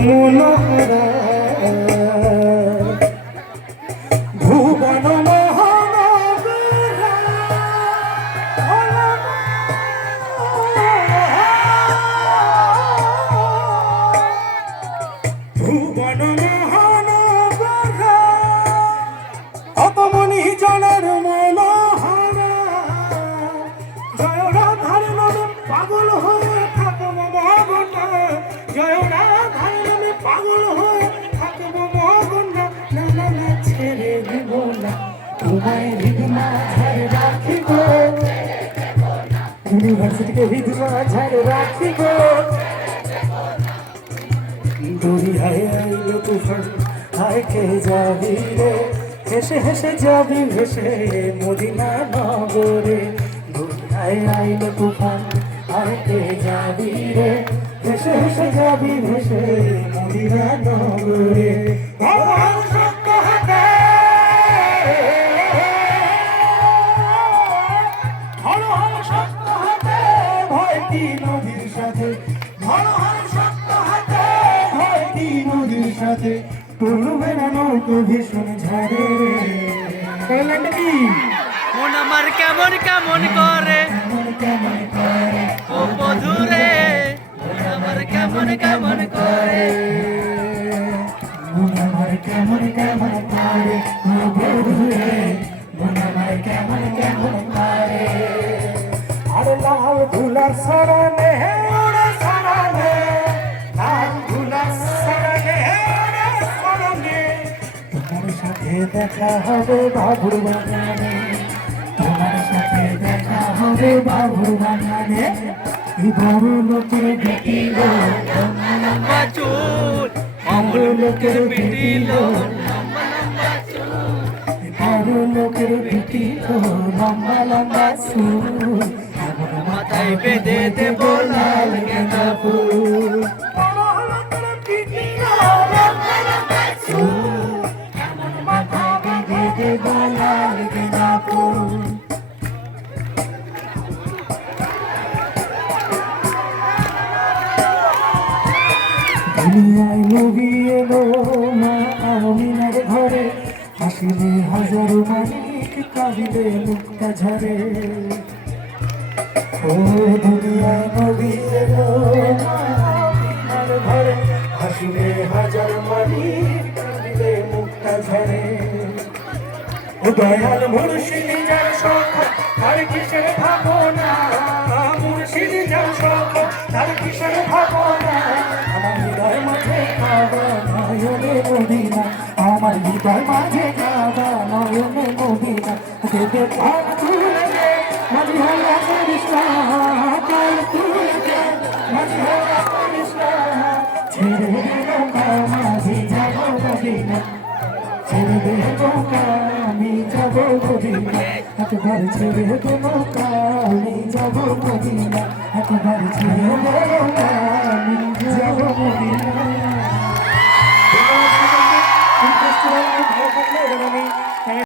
মনোহরা ভুবন মহানগরা ভুবন মহানগরা অপমনি জনের মনোহরা জয় রাধার নামে পাগল হয়ে থাকব মগনা জয় রাধার নামে পাগল হয়ে থাকব মগনা না না না ছেড়ে দেব না তোমায় হৃদমা ঝাড়ে রাখিব ইউনিভার্সিটিকে হৃদমা ঝাড়ে রাখিব দরিয়ায় আইলো তুফান হায় কে যাবি রে হেসে হেসে যাবি ভেসে মদিনা নগরে দরিয়ায় আইলো তুফান হায় কে যাবি রে হেসে হেসে যাবি ভেসে মদিনা নগরে ভগবান সত্য হাতে হর হর সত্য হাতে ভয়টি নদীর সাথে হর হর সত্য হাতে ভয়টি নদীর সাথে পড়বে না নৌকো ভীষণ ঝাড়ে কি মন আমার কেমন কেমন করে ও বধুরে মন আমার কেমন কেমন করে মন আমার কেমন কেমন করে ও বধুরে মন আমার কেমন কেমন করে আরে লাল ধুলার সরণে ওরে সরণে লাল ধুলার সরণে ওরে সরণে তোমার সাথে দেখা হবে বাবুর বাগানে তোমার সাথে দেখা হবে বাবুর বাগানে বড় লোকের বেটি গো লম্বা লম্বা চুল বড় লোকের বেটি গো লম্বা লম্বা চুল বড় লোকের বেটি গো লম্বা লম্বা চুল মাথায় বেঁধে দেব লাল গেঁদা ফুল বড় লোকের বেটি গো লম্বা লম্বা চুল মাথায় বেঁধে দেব লাল গেঁদা ফুল দুনিয়ায় নবী এলো মা আমিনার ঘরে হাসিলে হাজারো মালিক কাঁদিলে মুক্তা ঝরে ও দুনিয়ায় নবী এলো মা আমিনার ঘরে হাসিলে হাজার মালিক কাঁদিলে মুক্তা ঝরে ও দয়াল মুর্শিদ যার শখ তার কিসের ভাবনা মুর্শিদ যার শখ তার কিসের ভাবনা আমার হৃদয় মাঝে কাবা নয়নে মদিনা আমার হৃদয় মাঝে কাবা নয়নে মদিনা দেবে পাল তুলে দে মাঝি হয়ে কৃষ্ণা পাল তুলে দে মাঝি হয়ে কৃষ্ণা ছেড়ে নৌকা মাঝি যাব মদিনা ছেড়ে দে নৌকা আমি যাব মদিনা একবার ছেড়ে দে নৌকা আমি যাব মদিনা একবার ছেড়ে দে নৌকা